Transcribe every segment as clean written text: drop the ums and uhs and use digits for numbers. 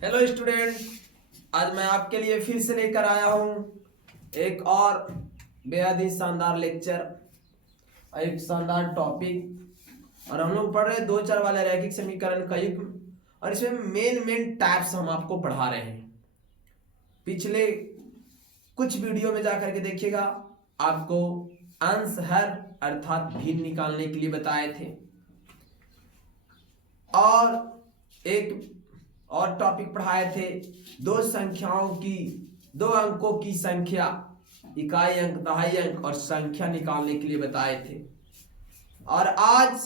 Hello student, आज मैं आपके लिए फिर से लेकर आया हूं एक और बेहद ही शानदार लेक्चर, एक शानदार टॉपिक। और हम लोग पढ़ रहे हैं दो चर वाले रैखिक समीकरण का युग्म, और इसमें मेन टाइप्स हम आपको पढ़ा रहे हैं। पिछले कुछ वीडियो में जाकर के देखिएगा, आपको अंश हर अर्थात भिन्न निकालने के लिए बताए थे, और एक और टॉपिक पढ़ाए थे दो संख्याओं की, दो अंकों की संख्या, इकाई अंक, दहाई अंक और संख्या निकालने के लिए बताए थे। और आज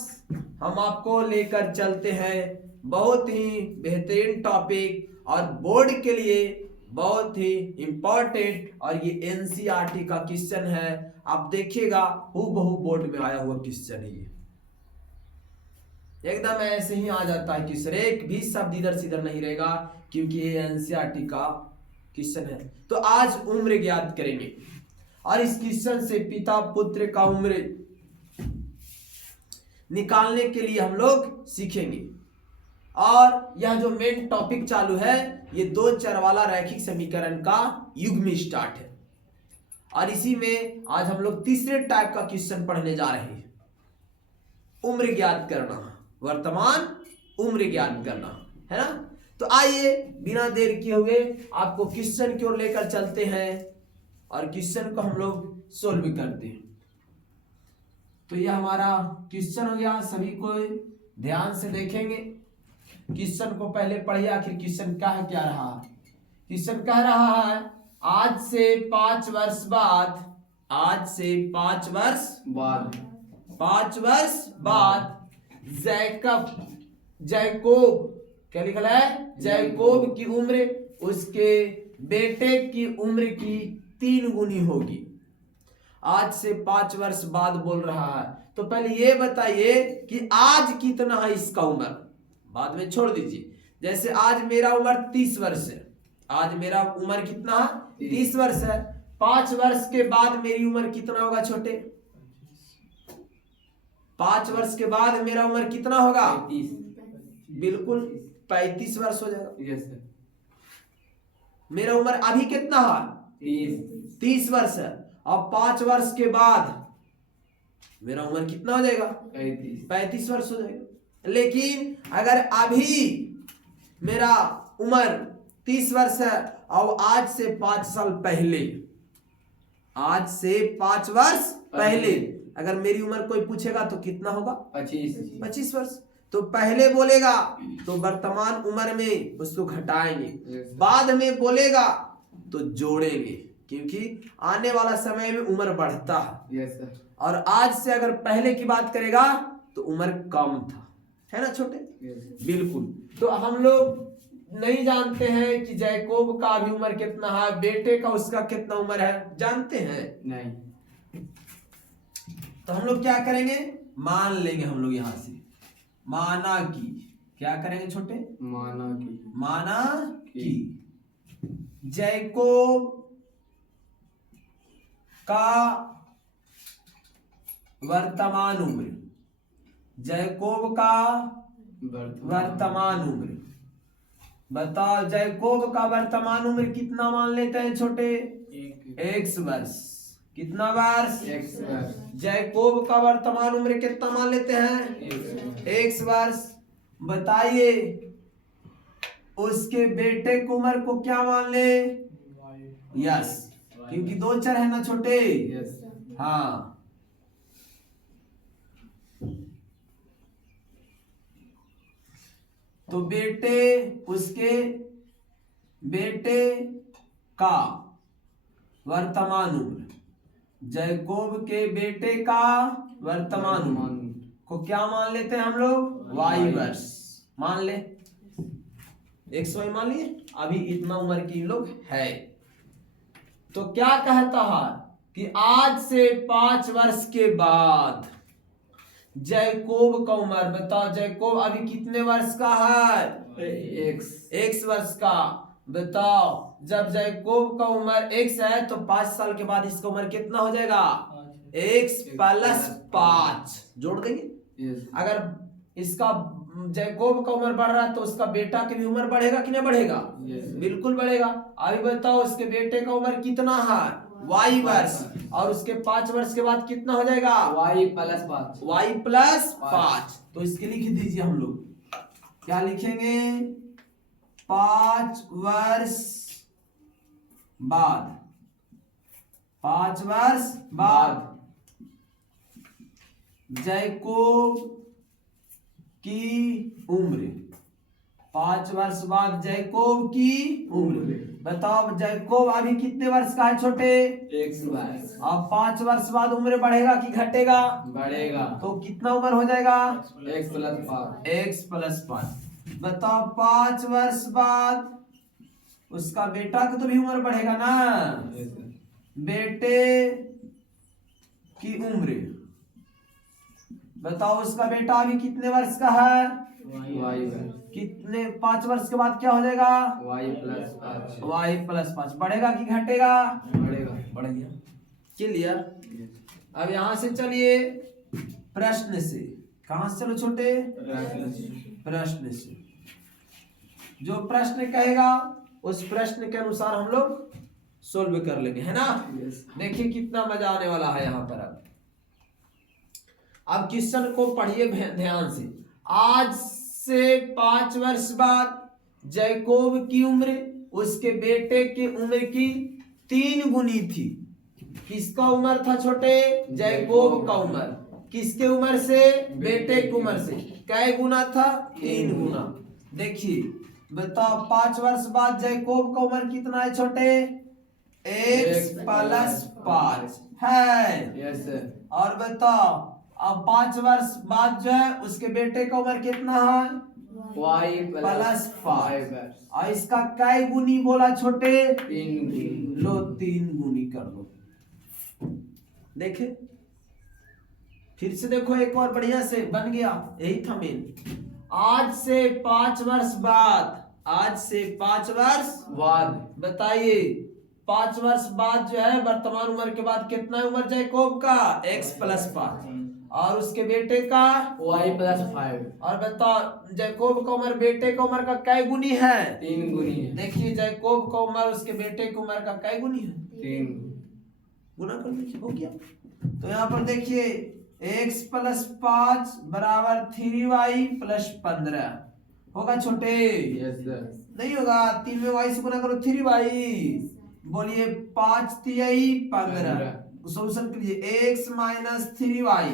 हम आपको लेकर चलते हैं बहुत ही बेहतरीन टॉपिक और बोर्ड के लिए बहुत ही इंपॉर्टेंट, और ये एनसीईआरटी का क्वेश्चन है। आप देखिएगा हूबहू बोर्ड में आया हुआ क्वेश्चन है, ये एकदम ऐसे ही आ जाता है क्वेश्चन, एक भी शब्द इधर से इधर नहीं रहेगा, क्योंकि ये एनसीईआरटी का क्वेश्चन है। तो आज उम्र ज्ञात करेंगे, और इस क्वेश्चन से पिता पुत्र का उम्र निकालने के लिए हम लोग सीखेंगे। और यह जो मेन टॉपिक चालू है, ये दो चर वाला रैखिक समीकरण का युग्म स्टार्ट है, और इसी में आज हम लोग तीसरे टाइप का क्वेश्चन पढ़ने जा रहे हैं, उम्र ज्ञात करना, वर्तमान उम्र ज्ञात करना, है ना। तो आइए बिना देर किए हुए आपको क्वेश्चन की ओर लेकर चलते हैं, और क्वेश्चन को हम लोग सोल्व करते हैं। तो यह हमारा क्वेश्चन हो गया, सभी को ध्यान से देखेंगे। क्वेश्चन को पहले पढ़िए, आखिर क्वेश्चन क्या रहा है। क्वेश्चन कह रहा है, आज से 5 वर्ष बाद, आज से 5 वर्ष बाद जैकोब क्या लिखा है, जैकोब की उम्र उसके बेटे की उम्र की 3 गुनी होगी। आज से 5 वर्ष बाद बोल रहा है, तो पहले ये बताइए कि आज कितना है इसका उम्र, बाद में छोड़ दीजिए। जैसे आज मेरा उम्र 30 वर्ष है, आज मेरा उम्र कितना है, 30 वर्ष है। 5 वर्ष के बाद मेरी उम्र कितना होगा छोटे, 5 वर्ष के बाद मेरा उम्र कितना होगा, 35। बिल्कुल 35 वर्ष हो जाएगा। Yes sir. मेरा उम्र अभी कितना है, 30 वर्ष है, और 5 वर्ष के बाद मेरा उम्र कितना हो जाएगा, 35 वर्ष हो जाएगा। लेकिन अगर अभी मेरा उम्र 30 वर्ष है, और आज से 5 साल पहले, आज से 5 वर्ष पहले अगर मेरी उम्र कोई पूछेगा तो कितना होगा, 25 वर्ष। तो पहले बोलेगा तो वर्तमान उम्र में उसको घटाएंगे, बाद में बोलेगा तो जोड़ेंगे, क्योंकि आने वाला समय में उम्र बढ़ता है। Yes sir. और आज से अगर पहले की बात करेगा तो उम्र कम था, है ना छोटे। बिल्कुल। तो हम लोग नहीं जानते हैं कि जैकोब का अभी उम्र कितना है, बेटे का उसका कितना उम्र है, जानते हैं नहीं। तो हम लोग क्या करेंगे, मान लेंगे। हम लोग यहां से माना कि, क्या करेंगे छोटे, माना कि जैकोब का वर्तमान उम्र, जैकोब का वर्तमान उम्र, बताओ जैकोब का वर्तमान उम्र कितना मान लेते हैं छोटे, 1 वर्ष। कितना वर्ष, 1 वर्ष। जैकोब का वर्तमान उम्र कितना मान लेते हैं, 1 वर्ष। बताइए उसके बेटे की उम्र को क्या मान ले, यस, क्योंकि 2 चर है ना छोटे। यस। हाँ, तो बेटे, उसके बेटे का वर्तमान उम्र, जैकोब के बेटे का वर्तमान उम्र को क्या मान लेते हैं हम लोग, y वर्ष मान ले, 100 मान लिए। अभी इतना उम्र की लोग है। तो क्या कहता है कि आज से 5 वर्ष के बाद जैकोब का उम्र, बताओ जैकोब अभी कितने वर्ष का है, 1 वर्ष का। बताओ जब जैकोब का उम्र 1 है, तो 5 साल के बाद इसका उम्र कितना हो जाएगा, 1 + 5 जोड़ देंगे। यस। अगर इसका जैकोब का उम्र बढ़ रहा है तो उसका बेटा की भी उम्र बढ़ेगा कि नहीं बढ़ेगा? बिल्कुल बढ़ेगा। अभी बताओ उसके बेटे का उम्र कितना है? y वर्ष, और उसके 5 वर्ष के बाद कितना हो जाएगा? y+5। y+5। तो इसके लिख दीजिए हम लोग, क्या लिखेंगे? 5 वर्ष बाद, 5 वर्ष बाद जैकोब की उम्र, 5 वर्ष बाद जैकोब की उम्र। बताओ जैकोब अभी कितने वर्ष का है छोटे? 1 वर्ष। अब 5 वर्ष बाद उम्र बढ़ेगा कि घटेगा? बढ़ेगा। तो कितना उम्र हो जाएगा? x+5। बताओ 5 वर्ष बाद उसका बेटा का तो भी उम्र बढ़ेगा ना? बेटे की उम्र, बताओ उसका बेटा अभी कितने वर्ष का है? कितने 5 वर्ष के बाद क्या हो जाएगा? y+5 बढ़ेगा कि घटेगा? बढ़ गया। क्लियर? अब यहां से चलिए प्रश्न से। कहां से चलो छोटे? प्रश्न से। जो प्रश्न कहेगा उस प्रश्न के अनुसार हम लोग सोल्व कर लेंगे, है ना? देखिए कितना मजा आने वाला है यहाँ पर। अब क्वेश्चन को पढ़िए ध्यान से। आज से 5 वर्ष बाद जैकोब की उम्र उसके बेटे की उम्र की 3 गुनी थी। किसका उम्र था छोटे? जैकोब का उम्र। किसके उम्र से? बेटे की उम्र से। कै गुना था? 3 गुना। देखिए बताओ 5 वर्ष बाद जैकोब का उम्र कितना है छोटे? x+5 है। और बताओ अब 5 वर्ष बाद जो है उसके बेटे का उम्र कितना है? y+5। और इसका कै गुनी बोला छोटे? 3 गुनी। लो 3 गुनी कर दो। देखे फिर से देखो एक और बढ़िया से बन गया, यही था मेन। आज से 5 वर्ष बाद, आज से 5 वर्ष बाद बताइए 5 वर्ष बाद जो है वर्तमान उम्र के बाद कितना उम्र जैकोब का? x+5। और उसके बेटे का y+5। और बताओ जैकोब का उम्र बेटे का उम्र का कै गुनी है? 3 गुनी है। देखिए जैकोब का उम्र उसके बेटे की उम्र का कै गुनी है? 3 गुना कर लीजिए, हो गया। तो यहाँ पर देखिए x+5 बराबर 3y+15 होगा छोटे? नहीं होगा। 3 में y से गुना करो 3y। बोलिए 5 तिहाई 15। सोल्यूशन के लिए x-3y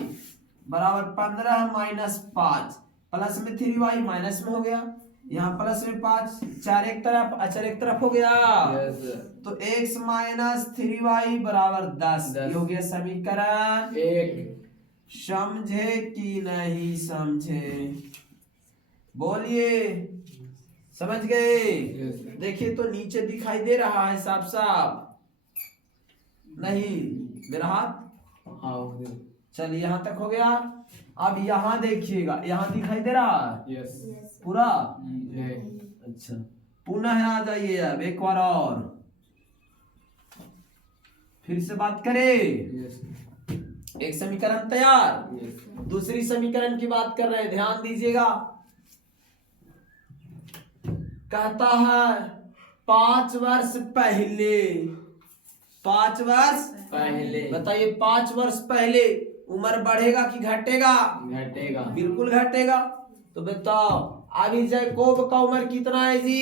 बराबर 15-5 प्लस में 3y माइनस में हो गया, यहाँ प्लस में 5, 4 एक तरफ, अचर एक तरफ हो गया। तो x-3y बराबर 10। ये हो गया समीकरण 1। समझे कि नहीं समझे? बोलिए समझ गए? देखिए तो नीचे दिखाई दे रहा है साफ साफ? नहीं मेरा हाथ? चलिए यहाँ तक हो गया। अब यहाँ देखिएगा, यहाँ दिखाई दे रहा है पूरा? अच्छा पुनः आ जाइए अब एक बार और फिर से बात करें। एक समीकरण तैयार, दूसरी समीकरण की बात कर रहे हैं, ध्यान दीजिएगा। कहता है 5 वर्ष पहले, 5 वर्ष पहले बताइए 5 वर्ष पहले उम्र बढ़ेगा कि घटेगा? घटेगा। बिल्कुल घटेगा। तो बताओ अभी जैकोब का उम्र कितना है जी?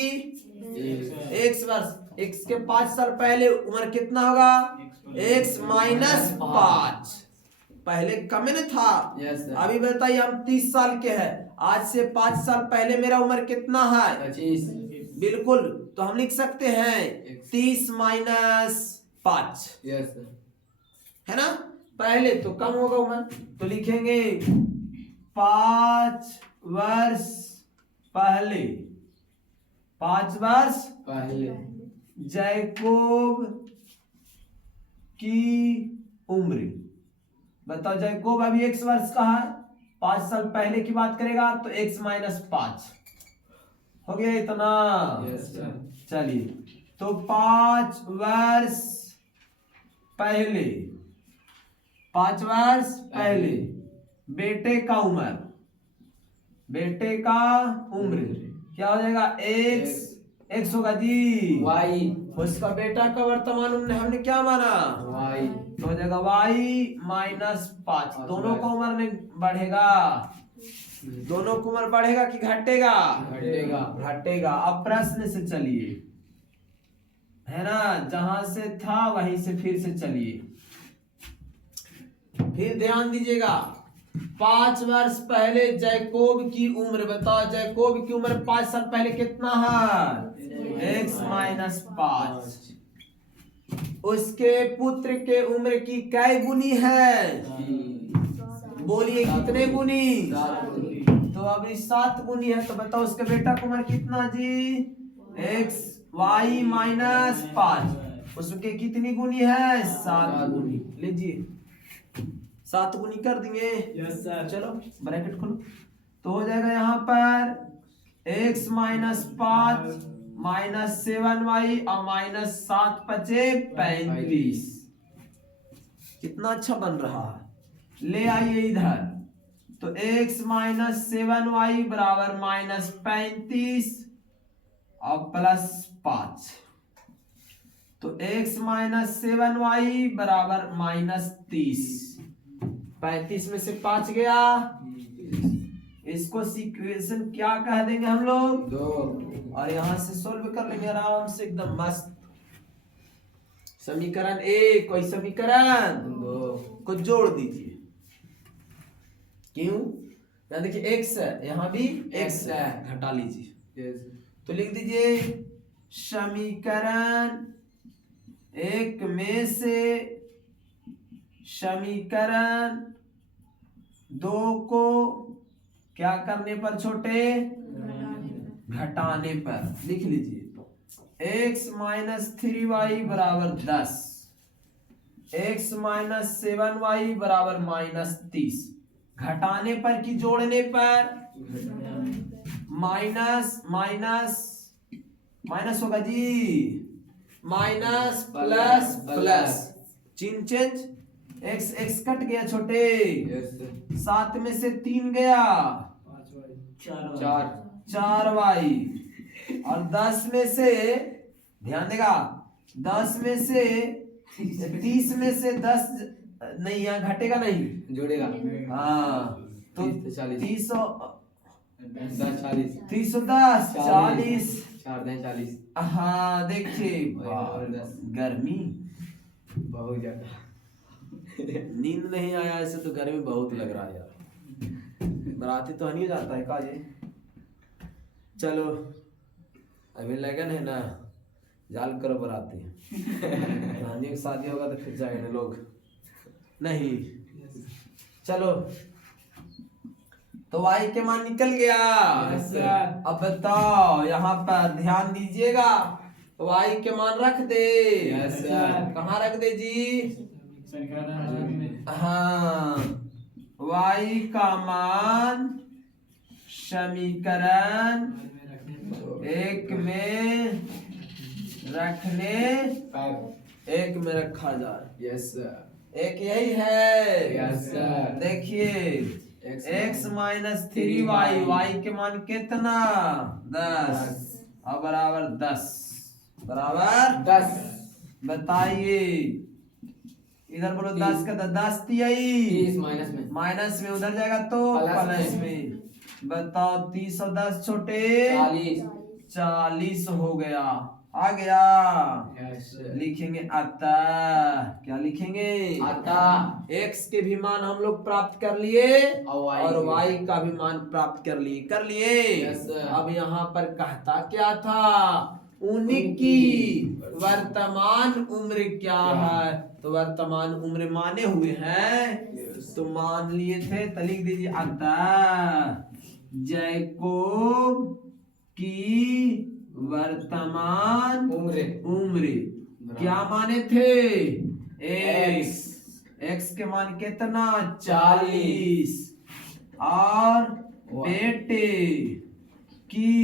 1 वर्ष। x के 5 साल पहले उम्र कितना होगा? x-5। पहले कम में था। अभी बताइए हम 30 साल के हैं, आज से 5 साल पहले मेरा उम्र कितना है? 25। बिल्कुल। तो हम लिख सकते हैं 30-5 है ना? पहले तो कम होगा उम्र, तो लिखेंगे 5 वर्ष पहले, 5 वर्ष पहले जैकोब की उम्र। बताओ जैकोब अभी 1 वर्ष का है, 5 साल पहले की बात करेगा तो x-5 हो गया इतना। चलिए तो 5 वर्ष पहले, 5 वर्ष पहले बेटे का उम्र, बेटे का उम्र क्या हो जाएगा एक्स, एक्स होगा जी वाई, उसका बेटा का वर्तमान उम्र हमने क्या माना वाई, तो हो जाएगा वाई माइनस 5। दोनों का उम्र नहीं बढ़ेगा, दोनों की उम्र बढ़ेगा कि घटेगा घटेगा, घटेगा। अब प्रश्न से चलिए, है ना, जहां से था वहीं से फिर से चलिए, फिर ध्यान दीजिएगा। 5 वर्ष पहले जैकोब की उम्र बताओ, जैकोब की उम्र 5 साल पहले कितना है एक्स माइनस 5। उसके पुत्र के उम्र की कै गुनी है बोलिए कितने गुनी, 7 गुनी, तो अभी 7 गुनी है। तो बताओ उसके बेटा की उम्र कितना जी एक्स वाई माइनस 5, उसके कितनी गुनी है 7 गुनी। लीजिए 7 गुनी कर दिए, यस सर, चलो ब्रैकेट खोलो, तो हो जाएगा यहाँ पर एक्स माइनस 5 माइनस 7y और माइनस 7 पचे 35। कितना अच्छा बन रहा है। ले आइए इधर, तो x माइनस 7y बराबर माइनस 35 और प्लस 5, तो x माइनस 7y बराबर माइनस 30। 35 में से 5 गया, इसको इक्वेशन क्या कह देंगे हम लोग 2, और यहां से सोल्व कर लेंगे आराम से एकदम मस्त। समीकरण एक, कोई समीकरण 2, को जोड़ दीजिए। क्यों, यहाँ देखिए x है, यहाँ भी x है, घटा लीजिए। यस, तो लिख दीजिए समीकरण एक में से समीकरण 2 को क्या करने पर छोटे घटाने पर लिख लीजिए x माइनस 3y बराबर 10, x माइनस 7y बराबर माइनस 30। घटाने पर कि जोड़ने पर माइनस माइनस माइनस होगा जी, माइनस प्लस प्लस, चिन्ह चेंज, x x कट गया छोटे, यस, 7 में से 3 गया 4, 4y और 10 में से ध्यान देगा 10 में से 30 में से 10 नहीं, यहाँ घटेगा नहीं, जोड़ेगा, हाँ तो 40, 30 10, 40, 310 40, 40, हाँ देखिए गर्मी बहुत ज्यादा, नींद नहीं आया ऐसे तो गर्मी बहुत लग रहा है यार। बराती तो नहीं जाता है काजे, चलो अभी लगन है ना, जाल करो बराती। नानी की शादी होगा तो फिर जाएंगे लोग नहीं। चलो तो y के मान निकल गया। अब बताओ यहाँ पर ध्यान दीजिएगा, y के मान रख दे। यस सर, कहाँ रख दे जी, हाँ y का मान समीकरण एक में रखने, 5, एक में रखा जाए, यस सर, एक यही है। यस सर, देखिए x माइनस 3y, y के मान कितना 10 और बराबर 10 बराबर 10, बताइए इधर बोलो 10 का 10 तिहाई 30 माइनस में, माइनस में उधर जाएगा तो प्लस प्लस में। में। बताओ 30 और 10 छोटे 40, 40 हो गया, आ गया। यस सर, लिखेंगे अतः, क्या लिखेंगे अतः x के भी मान हम लोग प्राप्त कर लिए और और y का भी मान प्राप्त कर लिए। Yes, sir. अब यहाँ पर कहता क्या था, उनकी वर्तमान उम्र क्या है, तो वर्तमान उम्र माने हुए हैं, तो मान लिए थे, तो लिख दीजिए अतः जैकोब की वर्तमान उम्र क्या माने थे x के मान कितना 40 और बेटे की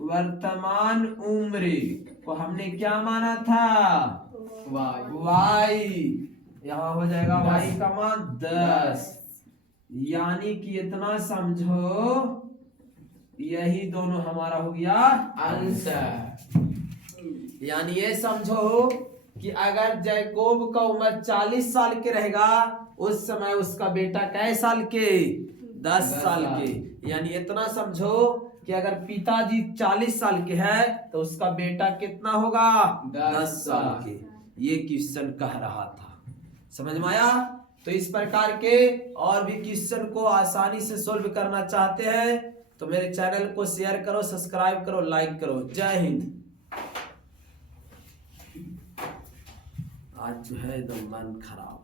वर्तमान उम्र को हमने क्या माना था वाई, y। यहाँ हो जाएगा y का मान 10 यानी कि इतना समझो, यही दोनों हमारा हो गया आंसर। यानी ये समझो कि अगर जैकोब का उम्र 40 साल के रहेगा, उस समय उसका बेटा कै साल के? 10 साल के। यानी इतना समझो कि अगर पिताजी 40 साल के हैं तो उसका बेटा कितना होगा? 10 साल के। ये क्वेश्चन कह रहा था, समझ में आया? तो इस प्रकार के और भी क्वेश्चन को आसानी से सोल्व करना चाहते हैं तो मेरे चैनल को शेयर करो, सब्सक्राइब करो, लाइक करो। जय हिंद। आज जो है एकदम मन खराब।